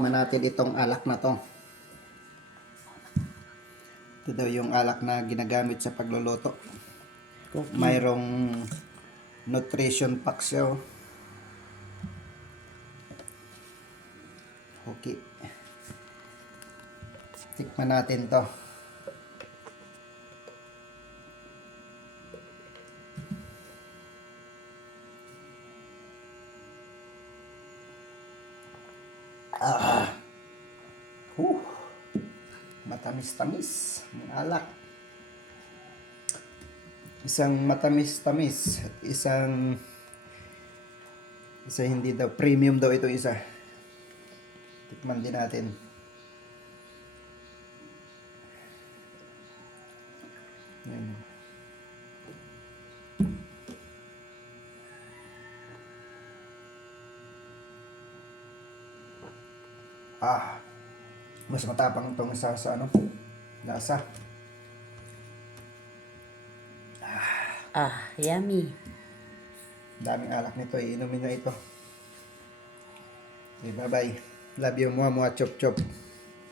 Tikman natin itong alak na to. Ito daw yung alak na ginagamit sa pagluluto. Mayroong nutrition pack siya. Okay. Tikman natin to. Matamis-tamis ng alak. Isang matamis-tamis at isa hindi daw, premium daw ito isa. Tikman din natin. Yan. Mas matapang itong sa lasa. Yummy. Daming alak nito, inumin na ito. Okay, bye bye. Love you, mua mua chop chop.